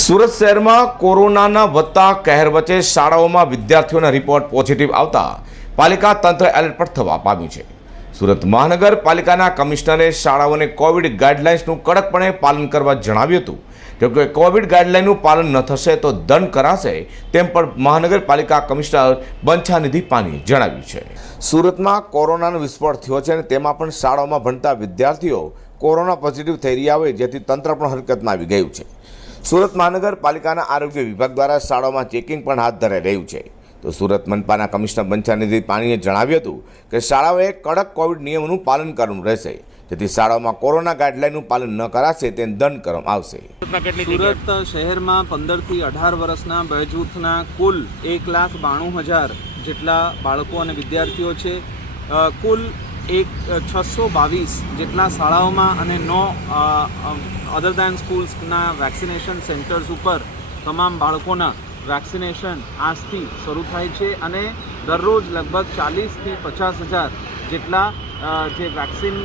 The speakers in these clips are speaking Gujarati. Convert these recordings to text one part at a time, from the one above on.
સુરત શહેરમાં કોરોનાના વધતા કહેર વચ્ચે શાળાઓમાં વિદ્યાર્થીઓના રિપોર્ટ પોઝિટિવ આવતા પાલિકા તંત્ર એલર્ટ પર થવા પામ્યું છે। સુરત મહાનગરપાલિકાના કમિશનરે શાળાઓને કોવિડ ગાઈડલાઇન્સનું કડકપણે પાલન કરવા જણાવ્યું હતું। જોકે કોવિડ ગાઈડલાઇનનું પાલન ન થશે તો દંડ કરાશે તેમ પણ મહાનગરપાલિકા કમિશનર બંછાનિધિ પાનીએ જણાવ્યું છે। સુરતમાં કોરોનાનો વિસ્ફોટ થયો છે અને તેમાં પણ શાળાઓમાં ભણતા વિદ્યાર્થીઓ કોરોના પોઝિટિવ થઈ રહ્યા હોય જેથી તંત્ર પણ હરકતમાં આવી ગયું છે। સુરત મહાનગરપાલિકાના આરોગ્ય વિભાગ દ્વારા શાળાઓમાં ચેકિંગ પણ હાથ ધરાઈ રહ્યું છે। તો સુરત મનપાના કમિશનર બંછાનિધિ પાનીએ જણાવ્યું હતું કે શાળાઓએ કડક કોવિડ નિયમોનું પાલન કરવાનું રહેશે, જેથી શાળાઓમાં કોરોના ગાઈડલાઇનનું પાલન ન કરાશે તેને દંડ કરવામાં આવશે। સુરત શહેરમાં 15 થી 18 વર્ષના વય જૂથના કુલ 1,92,000 જેટલા બાળકો અને વિદ્યાર્થીઓ છે। કુલ 622 જેટલા શાળાઓમાં અને 9 અધર દેન સ્કૂલ્સના વેક્સિનેશન સેન્ટર્સ ઉપર તમામ બાળકોના વેક્સિનેશન આજથી શરૂ થાય છે અને દરરોજ લગભગ 40 થી 50,000 જેટલા જે વેક્સિન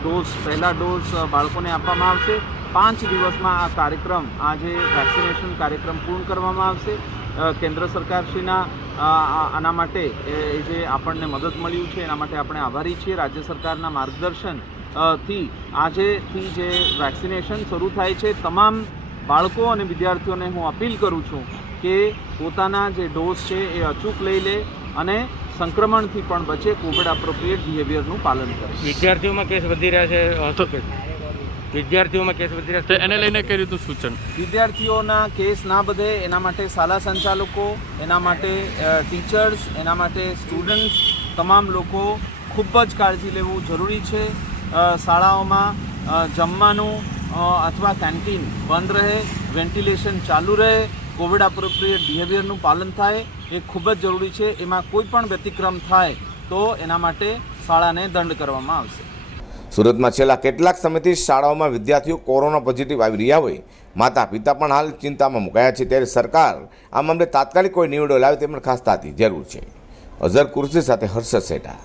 ડોઝ પહેલા ડોઝ બાળકોને આપવામાં આવશે। 5 દિવસમાં આ કાર્યક્રમ આ જે વેક્સિનેશન કાર્યક્રમ પૂર્ણ કરવામાં આવશે। કેન્દ્ર સરકારશ્રીના આના માટે જે આપણને મદદ મળ્યું છે એના માટે આપણે આભારી છીએ। રાજ્ય સરકારના માર્ગદર્શન થી આજેથી જે વેક્સિનેશન શરૂ થાય છે તમામ બાળકો અને વિદ્યાર્થીઓને હું અપીલ કરું છું કે પોતાના જે ડોઝ છે એ અચૂક લઈ લે અને સંક્રમણથી પણ બચે, કોવિડ એપ્રોપ્રિએટ બિહેવિયરનું પાલન કરે। વિદ્યાર્થીઓમાં કેસ વધી રહ્યા છે, વિદ્યાર્થીઓમાં કેસ વધી રહ્યા છે, એને લઈને કઈ રીતનું સૂચન? વિદ્યાર્થીઓના કેસ ના વધે એના માટે શાળા સંચાલકો, એના માટે ટીચર્સ, એના માટે સ્ટુડન્ટ્સ તમામ લોકો ખૂબ જ કાળજી લેવું જરૂરી છે। શાળાઓમાં જમવાનું અથવા કેન્ટીન બંધ રહે, વેન્ટિલેશન ચાલુ રહે, કોવિડ એપ્રોપ્રિએટ બિહેવિયરનું પાલન થાય એ ખૂબ જ જરૂરી છે। એમાં કોઈ પણ વ્યતિક્રમ થાય તો એના માટે શાળાને દંડ કરવામાં આવશે। સુરતમાં છેલ્લા કેટલાક સમયથી શાળાઓમાં વિદ્યાર્થીઓ કોરોના પોઝિટિવ આવી રહ્યા હોય, માતા પિતા પણ હાલ ચિંતામાં મુકાયા છે, ત્યારે સરકાર આ મામલે તાત્કાલિક કોઈ નિર્ણય લાવે તે પણ ખાસ તાતી જરૂર છે। અઝર કુર્સી સાથે હર્ષદ સેઠા।